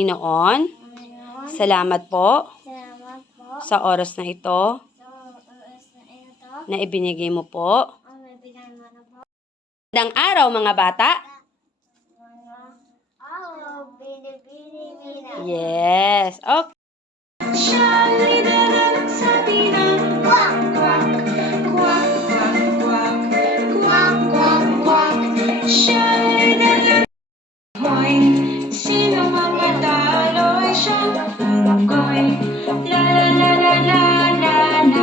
Panginoon, salamat po sa oras na ito na ibinigay mo po. Magandang araw mga bata. Yes. Okay. Sino mang matalo ay siyang unggoy. La la la la la la la.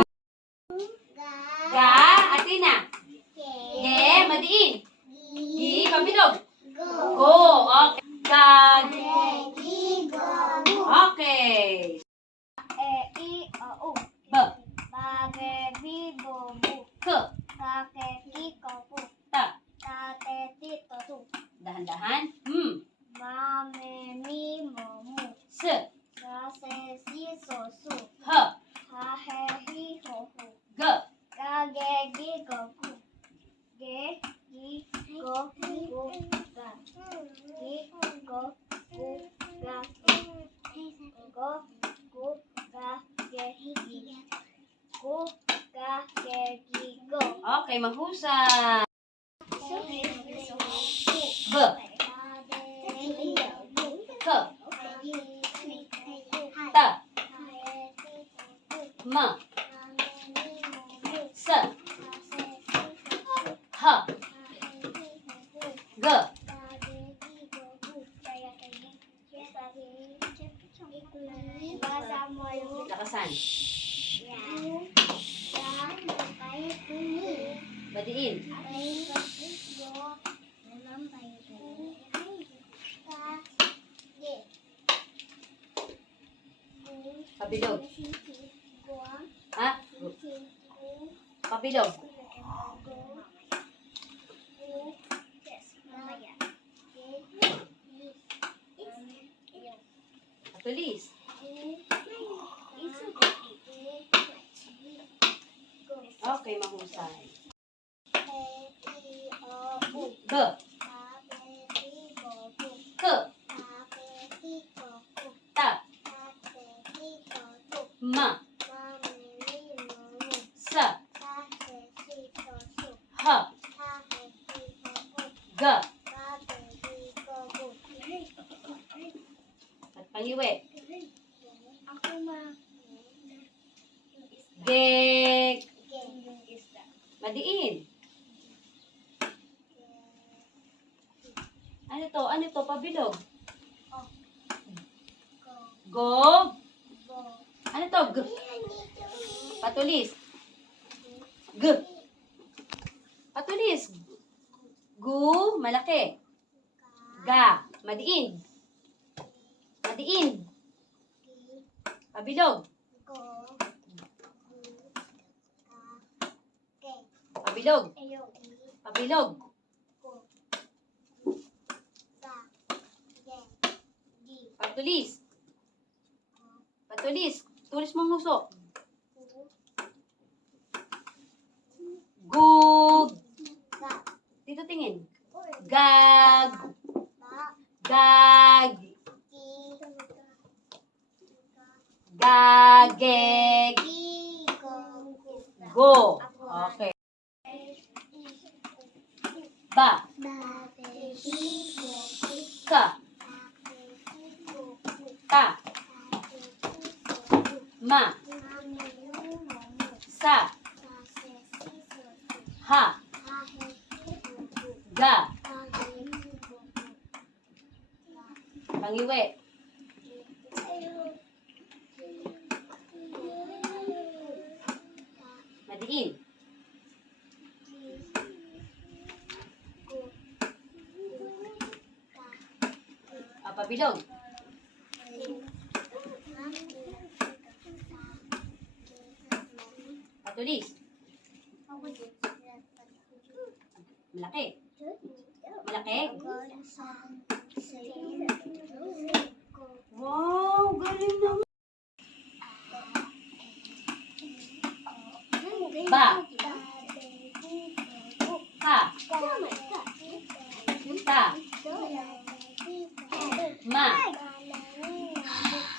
Ga, Atina. Ge, madiin. Gi, pabilog. Go. Okay. Gag. Okay. B. K. Ta. Dahan-dahan. S. H. G. Okay, mahusay. B. K. Ta. Ma. S. H. G. Lakasan. Badiin. Pabilog. Ha? Pabilog. Patulis. Okay, mahusay. G. K. Ta. Ma. Sa. Ha. Ga. At pangiwi. Gek. Madiin. Ano to? Ano to? Pabilog. Go. Ano to? G. Patulis. G. Patulis. Gu. Malaki. Ga. Madiin. Madiin. Pabilog. Pabilog. Pabilog. Patulis. Patulis. Tulis mong nguso. Gug. Dito tingin. Gag. Gag. Gageg. Go. Okay. Ba. Ka. Ta. Ma. Sa. Ha. Ga. Pangiwi. Madiin. Pabilog. Patulis. Malaki. Malaki. Wow, galing naman. Ba. Ka. Ta. Ma.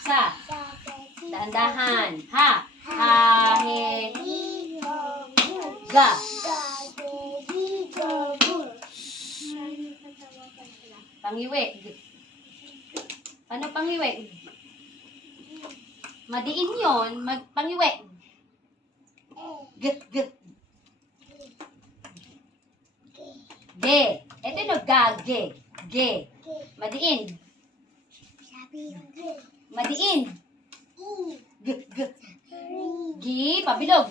Sa. Dahan-dahan. Ha. Ha, he, ga. Pangiwi. Ano pangiwi? Madiin yun. Pangiwi. G, g. Ge. Ito no, ga, ge. Ge. Madiin. Madiin. G, g. Gi, pabilog.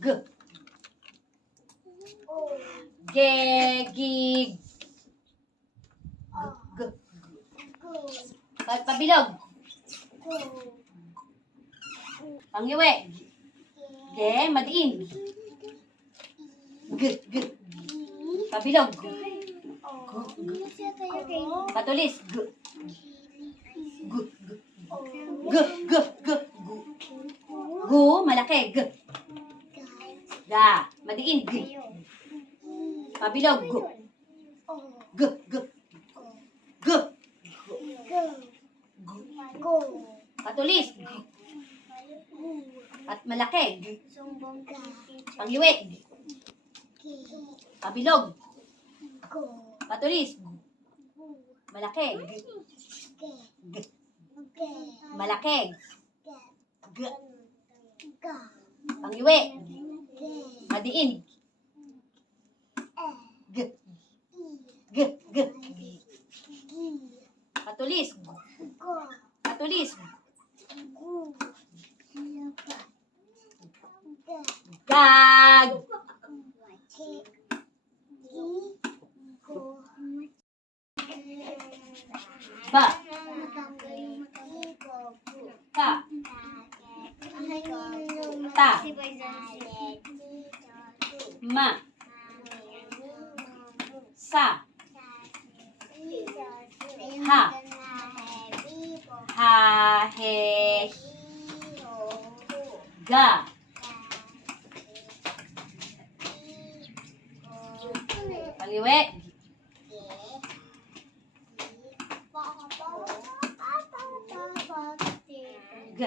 G. Ge, gi. G. Pabilog. Pangiwi. Ge, madiin. G, g. Pabilog. Patulis. G. G, g. G, g, g. Gu, malaki. G. Ga, madiin. G. Pabilog. Gu. G, g. G. Patulis. G. At malaki. G. Pangiwi. Pabilog. Patulis. Malaki. G. G. Malaki. G. Pangiwi. Madiin. G. G. G. Patulis. Patulis. Gag. Ba. Ka. Ta. Ma. Sa. Ha. Ha, he, ga. Pangiwi. G.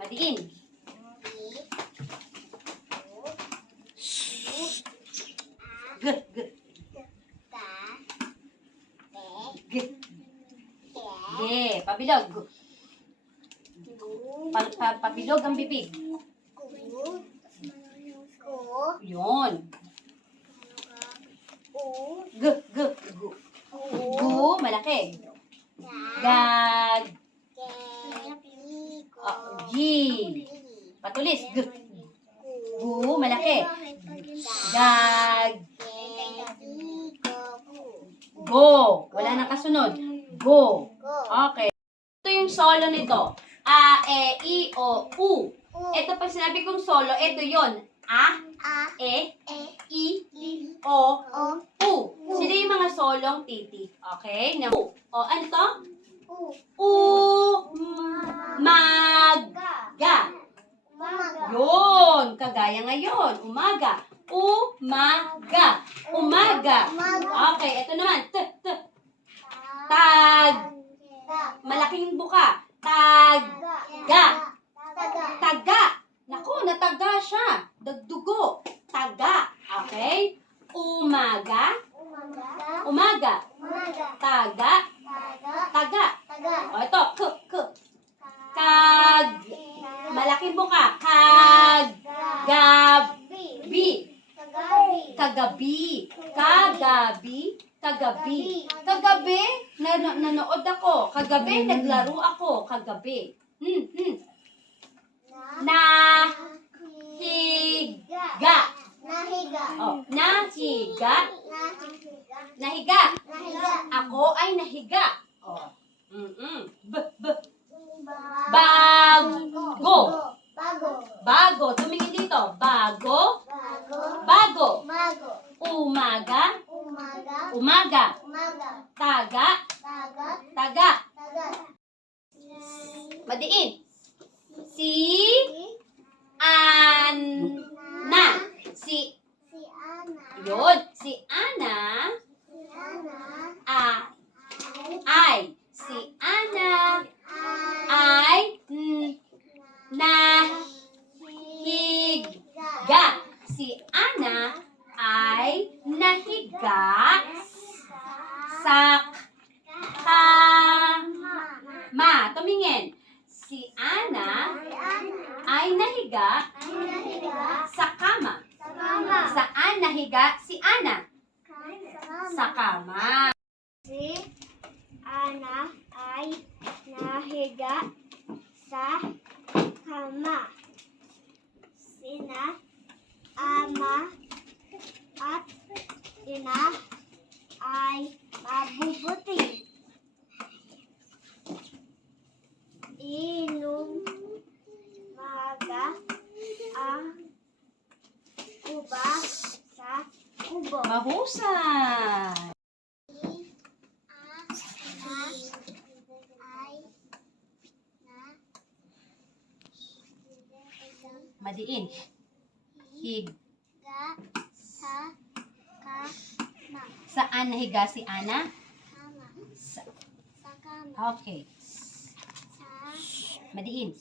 Madiin. G. G. G. Ge. Pabilog. Pabilog ang bibig. Yun. G. G. Gu. Gu. Malaki. Gag. Gi. Patulis. G. Gu. Malaki. Gag. Go. Wala nang kasunod. Go. Okay. Ito yung solo nito. A, E, I, O, U. Ito pag sinabi kong solo, ito yon. A, E, I, O, U. Sila yung mga solong titi. Okay? Na U. O, ano to? U, mag, ga. Yun. Kagaya ngayon. Umaga. Umaga. Umaga. Okay, ito naman. T, t. Tag. Malaking buka. Tag. Ga. Taga. Naku, nataga siya. Dagdugo. Taga. Okay? Umaga. Umaga. Taga. Taga. O, ito. K, k. Kag. Malaking buka. Kag. Gabi. Kagabi. Kagabi. Kagabi. Kagabi, nanood ako. Kagabi, naglaro ako. Kagabi. Nahiga. Oh, nahiga. Nahiga. Ako ay nahiga. Oh. Bago. Bago. Tumingin dito. Bago. Bago. Umaga. Umaga. Taga. Taga. Madiin. Si Ana. Yun. Si Ana. Ay. Si Ana. Si Ana ay nahiga sa kama. Tumingin. Si Ana ay nahiga sa kama. Saan nahiga si Ana? Sa kama. Si Ana ay nahiga sa kama. Sina ama at ina ay mabubuti. Inom maga ang kuba sa kubo. Mahusay. Madiin. Hig. Saan nahiga si Ana? Sa, okay. Madiin.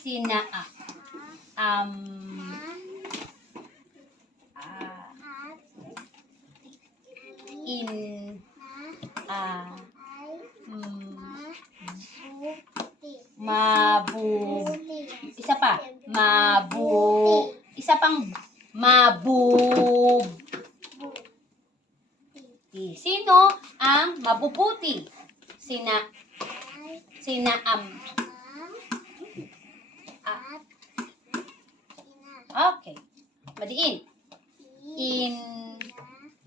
Sina ah, in isa pa isa pang sino ang mabubuti? Sina okay. Madiin.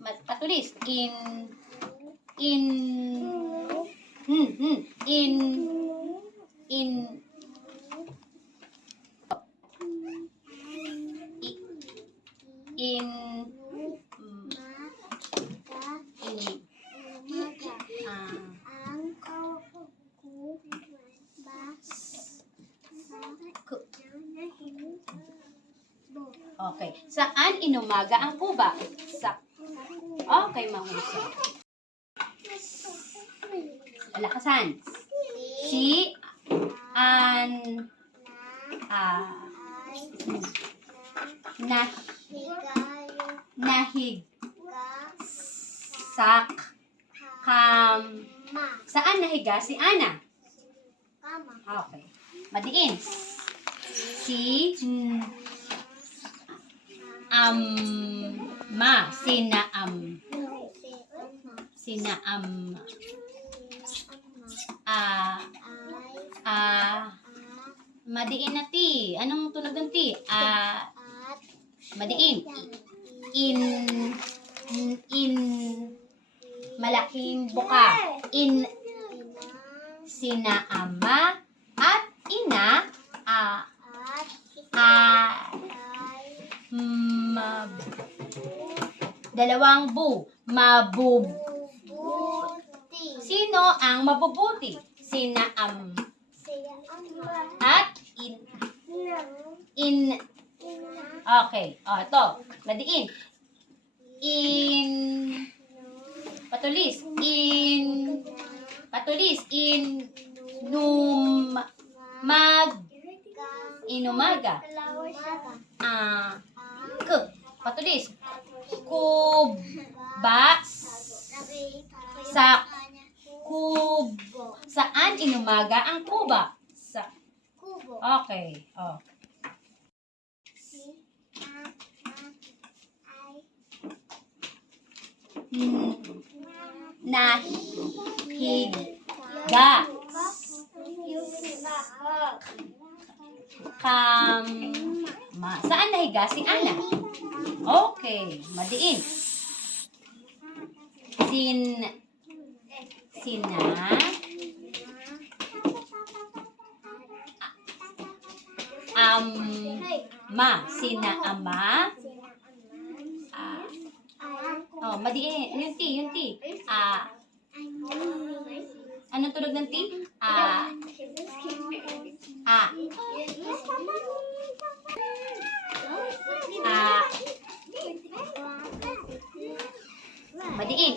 Patulis. Okay. Saan inumaga ang kuba? Okay, mahusay. Lakasan. Si nahig sa saan nahiga si Ana? Okay. Madiin. Si madiin na ti. Anong tunog ng ti? Madiin. In malaking buka. Sina ama at ina dalawang sino ang mabubuti? Sina at in okay. Ito. Madiin. Patulis. Inumaga. Patulis. Kuba sa kubo. Saan inumaga ang kuba? Sa kubo. okay. Nahiga kama. Saan nahiga si Ana? Okay, madiin. Sina ama. Madiin. Yung ti. Anong tunog ng ti? Madiin.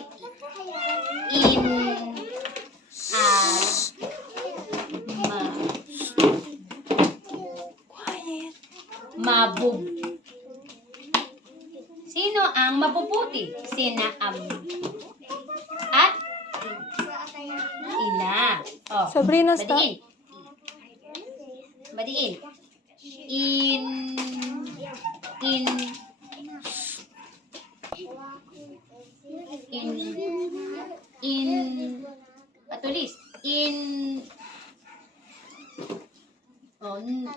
Mabub. Sino ang mabubuti? Sina at ina. Oh, Sabrina, stop. badiin. Badiin. In patulis. Oh, no.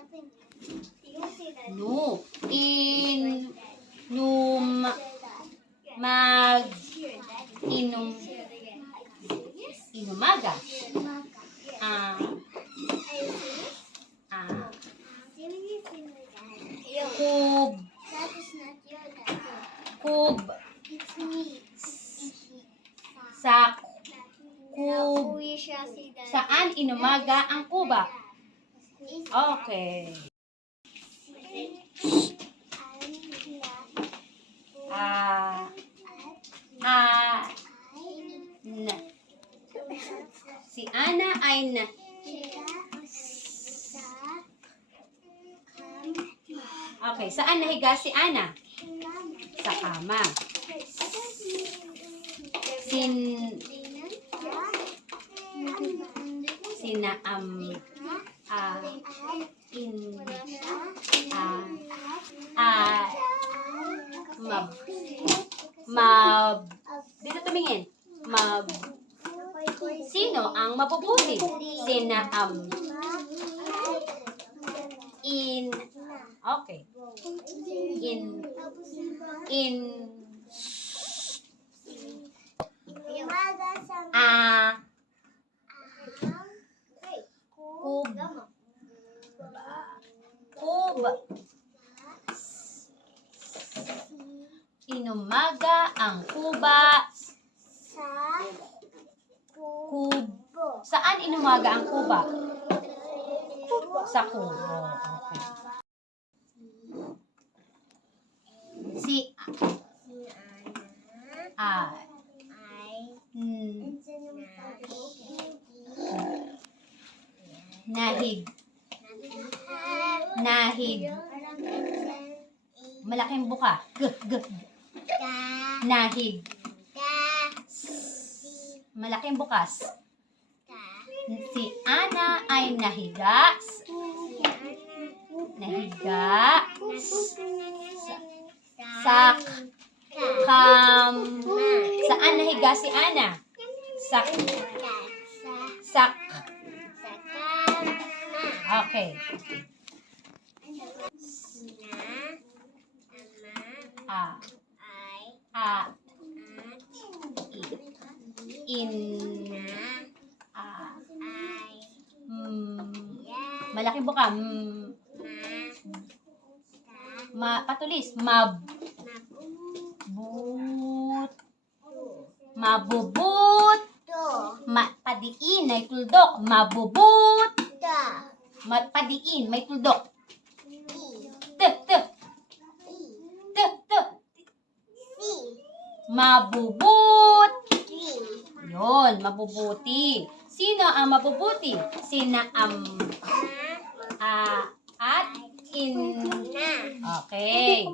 Inumaga. Kub. Saan inumaga ang kuba? Okay. Si Ana ay Okay, saan nahiga si Ana? Sa kama. Sina dito tumingin. Sino ang mabubuti? Sina okay. Kub. Inumaga ang kuba. Saan inumaga ang kuba? Sa kubo. Okay. Si Nahig. Malaking buka. Nahig. Malaking bukas. Si Ana ay nahiga. Saan nahiga si Ana? Okay. Malaking buka. Patulis. Mabubut. Padiin, may tuldok. Mabubut. Padiin, may tuldok. Mabubut. Yun, mabubuti. Sino ang mabubuti? Sina at Okay.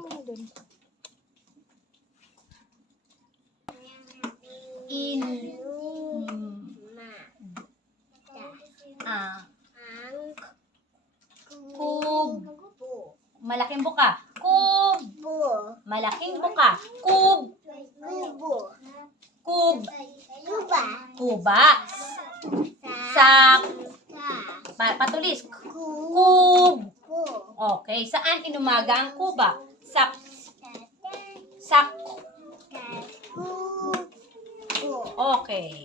Kub. Malaking buka. Kub. Malaking buka. Kub. Kuba. Patulis. Kub. Okay. Saan inumaga ang kuba? Okay.